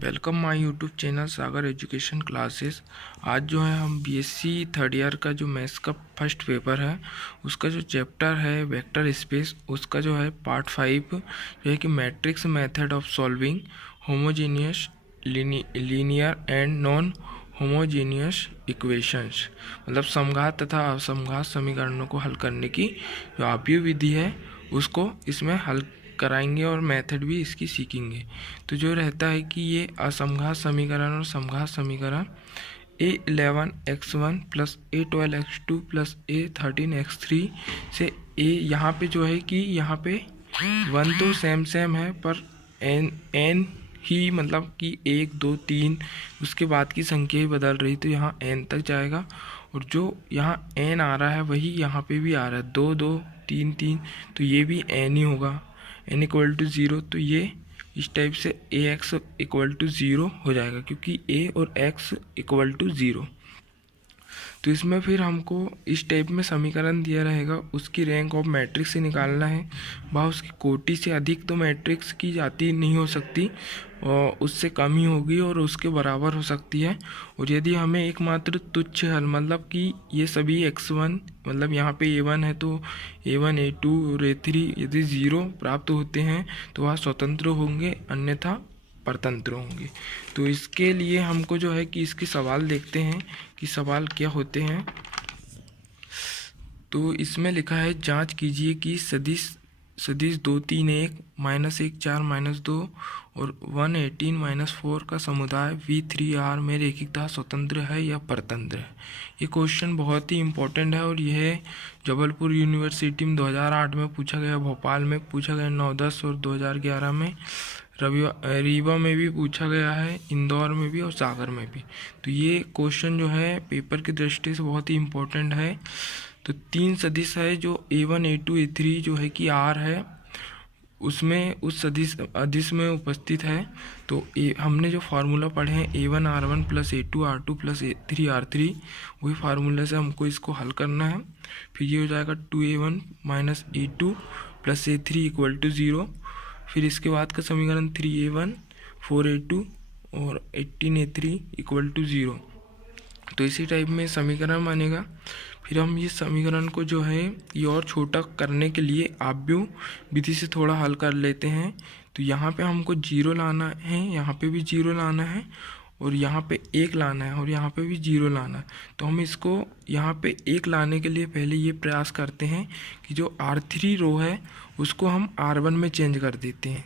Welcome my YouTube channel Sagar education classes. आज जो है हम बीएससी थर्ड ईयर का जो मैथ्स का फर्स्ट पेपर है उसका जो चैप्टर है वेक्टर स्पेस, उसका जो है पार्ट 5 जो है कि matrix method of solving homogeneous linear and non homogeneous equations, मतलब समघात तथा असमघात समीकरणों को हल करने की जो आव्यूह विधि है उसको इसमें हल कराएंगे और मेथड भी इसकी सीखेंगे। तो जो रहता है कि ये असमघात समीकरण और समघात समीकरण a11x1 plus a12x2 plus a13x3 से यहाँ पे जो है कि यहाँ पे 1 तो सेम है पर n ही, मतलब कि 1 2 3 उसके बाद की संख्या ही बदल रही, तो यहाँ n तक जाएगा। और जो यहाँ n आ रहा है वही यहाँ पे भी आ रहा है, 2 2 3 3, तो ये भी n ही होगा, n इक्वल टू 0। तो ये इस टाइप से ax इक्वल टू 0 हो जाएगा क्योंकि a और x इक्वल टू 0। तो इसमें फिर हमको इस टाइप में समीकरण दिया रहेगा, उसकी रैंक ऑफ मैट्रिक्स से निकालना है। वह उसकी कोटि से अधिक तो मैट्रिक्स की जाती नहीं हो सकती और उससे कम ही होगी और उसके बराबर हो सकती है। और यदि हमें एकमात्र तुच्छ हल, मतलब कि ये सभी x1, मतलब यहाँ पे a1 है तो a1 a2 और a3 यदि 0 प्राप्त होते हैं तो वह स्वतंत्र होंगे, अन्यथा परतंत्र होंगे। तो इसके लिए हमको जो है कि इसके सवाल देखते हैं कि सवाल क्या होते हैं। तो इसमें लिखा है जांच कीजिए कि सदिश 2 3 1 -1 4 -2 और 1 18 -4 का समुदाय V3R में रैखिकता स्वतंत्र है या परतंत्र है। ये क्वेश्चन बहुत ही इम्पोर्टेंट है और यह जबलपुर यूनिवर्सिटी में 2008 में पूछा गया, भोपाल में पूछा गया 9 10 और 2011 में रीवा में भी पूछा गया है, इंदौर में भी और सागर में भी। तो ये क्वेश्चन जो है पेपर की दृष्टि से बहुत ही इम्पोर्टेंट है। तो 3 सदिश है जो a1 a2 a3 जो है कि R है, उसमें उस सदिश अदिश में उपस्थित है। तो हमने जो फार्मूला पढ़े हैं a1 r1 plus a2 r2 plus a3 r3, वही फार्मूला से हमको इसको हल करना है। फिर ये हो जाएगा 2a1 minus a2 plus a3 equal to 0। फिर इसके बाद का समीकरण 3a1 4a2 और 18a3 इक्वल टू 0। तो इसी टाइप में समीकरण बनेगा। फिर हम ये समीकरण को जो है ये और छोटा करने के लिए आव्यूह विधि से थोड़ा हल कर लेते हैं। तो यहाँ पे हमको 0 लाना है, यहाँ पे भी 0 लाना है और यहाँ पे 1 लाना है और यहाँ पे भी 0 लाना है। तो हम इसको यहाँ पे 1 लाने के लिए पहले ये प्रयास करते हैं कि जो R3 रो है उसको हम R1 में चेंज कर देते हैं।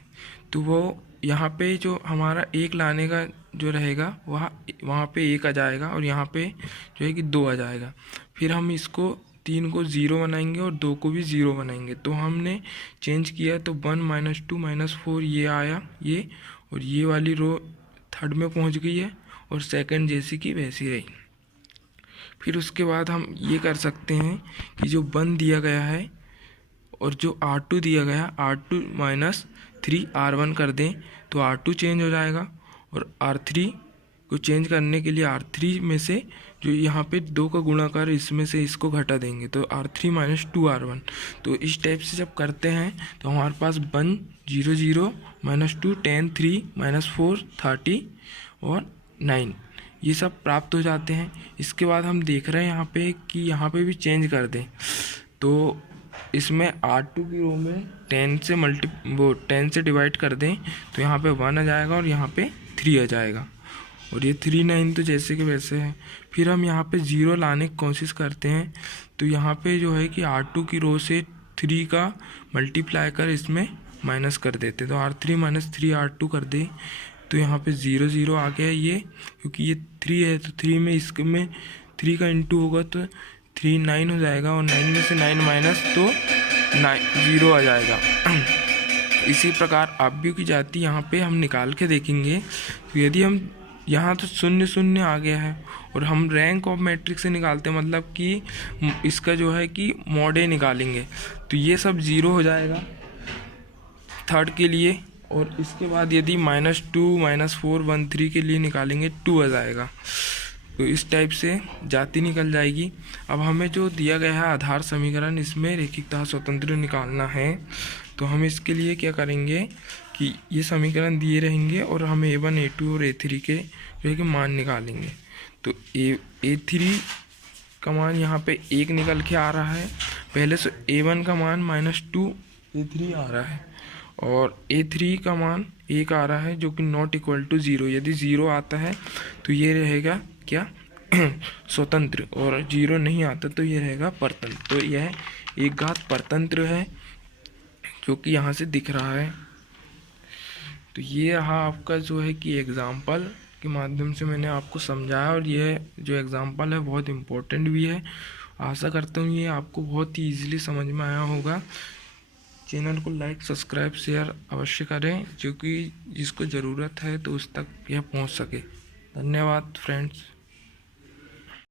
तो वो यहाँ पे जो हमारा 1 लाने का जो रहेगा वहाँ पे 1 आ जाएगा और यहाँ पे जो है कि 2 आ जाएगा। फिर हम इसको 3 को 0 बनाएंगे और 2 को भी 0 बनाएंगे। तो हमने चेंज किया तो 1 -2 -4 ये आया, ये और ये वाली रो थर्ड में पहुँच गई है और सेकंड जैसी की वैसी रही। फिर उसके बाद हम ये कर सकते हैं कि जो 1 दिया गया है और जो R2 दिया गया R2 -3 R1 कर दें तो R2 चेंज हो जाएगा और R3 को चेंज करने के लिए R3 में से जो यहाँ पे 2 का गुणाकार इसमें से इसको घटा देंगे तो R3 -2 R1। तो इस टाइप से जब करते हैं तो हमारे पास 1 0 0 -2 10 3 -4 30 और 9 ये सब प्राप्त हो जाते हैं। इसके बाद हम देख रहे हैं यहाँ पे कि यहाँ पे भी चेंज कर दें तो इसमें R2 की रो में 10 से डिवाइड कर दें तो यहाँ पे 1 आ जाएगा और यहाँ पे 3 आ जाएगा और ये 3 9 तो जैसे कि वैसे है। फिर हम यहाँ पे 0 लाने की कोशिश करते हैं तो यहाँ पे जो है कि R2 की रो से 3 का मल्टीप्लाई कर इसमें माइनस कर देते, तो R3 -3 R2 कर दे तो यहाँ पे 0 0 आ गया ये, क्योंकि ये 3 है तो 3 में इसमें 3 का इंटू होगा तो 3 9 हो जाएगा और 9 में से 9 माइनस तो 0 आ जाएगा। इसी प्रकार आव्यूह की जाति यहाँ पे हम निकाल के देखेंगे। तो यदि हम यहाँ तो 0 0 आ गया है और हम रैंक ऑफ मैट्रिक्स से निकालते हैं, मतलब कि इसका जो है कि मॉड ए निकालेंगे तो ये सब 0 हो जाएगा थर्ड के लिए। और इसके बाद यदि -2 -4 1 3 के लिए निकालेंगे 2 आ जाएगा। तो इस टाइप से जाति निकल जाएगी। अब हमें जो दिया गया है आधार समीकरण, इसमें रैखिकता स्वतंत्र निकालना है। तो हम इसके लिए क्या करेंगे कि ये समीकरण दिए रहेंगे और हम A1 A2 और A3 के जो है कि मान निकालेंगे। तो A3 का मान यहाँ पे 1 निकल के आ रहा है पहले से। A1 का मान -2 A3 आ रहा है और A3 का मान 1 आ रहा है, जो कि नॉट इक्वल टू 0। यदि 0 आता है तो ये रहेगा क्या स्वतंत्र, और 0 नहीं आता तो ये रहेगा परतंत्र। तो यह एक घात परतंत्र है जो कि यहाँ से दिख रहा है। तो ये रहा आपका जो है कि एग्ज़ाम्पल के माध्यम से मैंने आपको समझाया, और यह जो एग्ज़ाम्पल है बहुत इम्पोर्टेंट भी है। आशा करता हूँ ये आपको बहुत ही ईजिली समझ में आया होगा। चैनल को लाइक सब्सक्राइब शेयर अवश्य करें, क्योंकि जिसको ज़रूरत है तो उस तक यह पहुँच सके। धन्यवाद फ्रेंड्स।